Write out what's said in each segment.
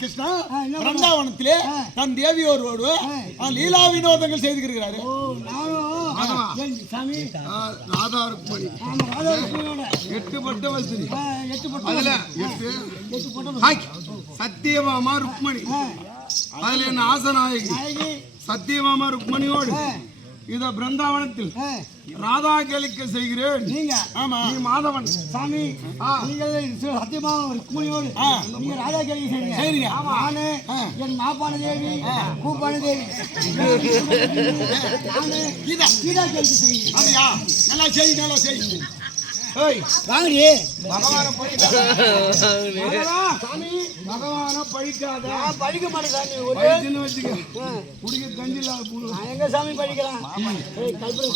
கிருஷ்ணா பிருந்தாவனத்திலே தன் தேவியோரோடு லீலா வினோதங்கள் செய்திருக்கிறாரு. சத்தியபாமா ருக்மணி, அதுல என்ன ஆசநாயகி சத்தியபாமா ருக்மணியோடு இத பிருந்தாவனத்தில் ராதா கேளிக்க செய்கிறேன். நீங்க ஆமா, நீ மாதவன் சாமி, நீங்கள் சத்தியபாமா ருக்மணியோடு நீங்க ராதா கேளிக்க செய்றீங்க. சரிங்க. நானு என் மாப்பான தேவி கூப்பான தேவி நானு கீதா கேளிக்க செய்கிறேன். அப்படியா? நல்லா செய், நல்லா செய். வாங்கடி பகவான பழிக்காத சாமி, பகவான பழிக்காத. பழிக்க மாட்டேன் சாமி, ஒரு சின்ன வச்சுக்க குடிக்க கஞ்சி இல்லாத பூ. எங்க சாமி பழிக்கலாம்? கல்பனை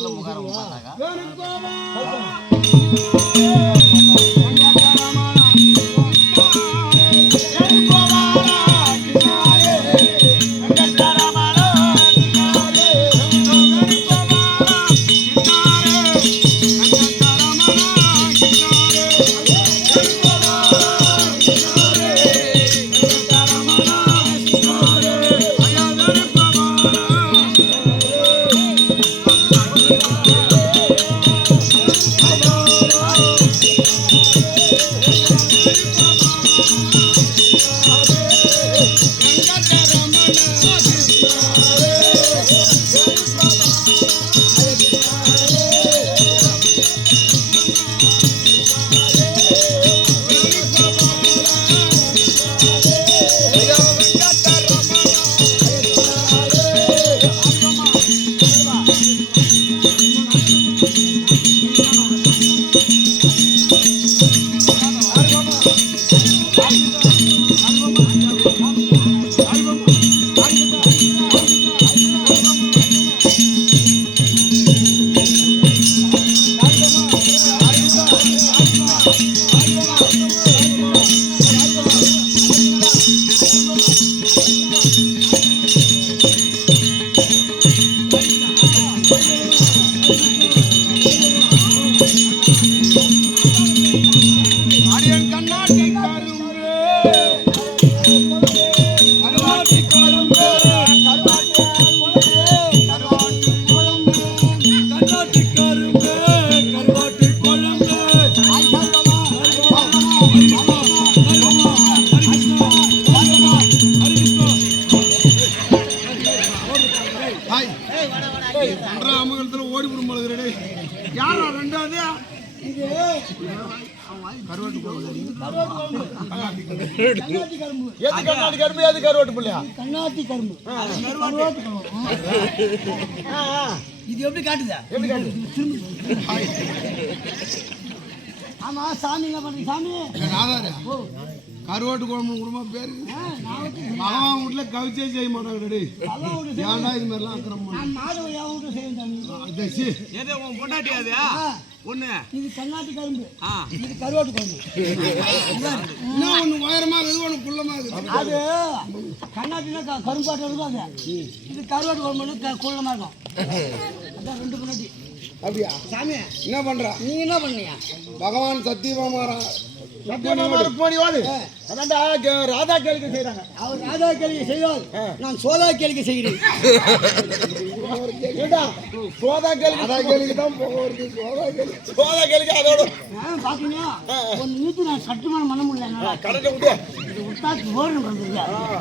கருவாட்டு குழம்பு. கண்ணாட்டி கரும்பு. எது கண்ணாடி கரும்பு எது கருவாட்டு பிள்ளையா? கண்ணாட்டி கரும்பு. கருவாட்டு கரும்பு. இது எப்படி காட்டுதா? எப்படி காட்டுது? ஆமா சாமி என்ன பண்றீங்க சாமி? ராதாரா கருவாட்டு குழம்பு குடும்பமா பேரு மகன் வீட்டுல கவிச்சே செய்ய மாட்டாங்க. ஏன்டா இது மாதிரிலாம் அக்கிரமம் ஒண்ணு இது கண்ணாட்டி கரும்பு, இது கருவாட்டு கரும்பு. என்ன ஒண்ணு உயரமா இருக்குது ஒண்ணு குள்ளமா இருக்குது. அது கண்ணாட்டினா கரும்பாட்டம் இருக்கும். அது இது கருவாட்டு குழம்புன்னு குள்ளமா இருக்கும். அதான் ரெண்டு கண்ணாட்டி. அப்படியா சாமி என்ன பண்றா? நீங்க என்ன பண்ணீங்க? பகவான் சத்தியமாமாரா ராதா கேளிக்கை செய்யறாங்க. அவர் ராதா கேளிக்கை செய்வார், நான் சோதா கேளிக்கை செய்கிறேன். சோதா கேளிக்கை தான் போகிறது. சோதா கேளிக்கை அதோட பாத்தீங்கன்னா ஒரு நிமிஷம் நான் கட்டுமானம் பண்ண முடியல. கடலை விட்டு விட்டா போர்னு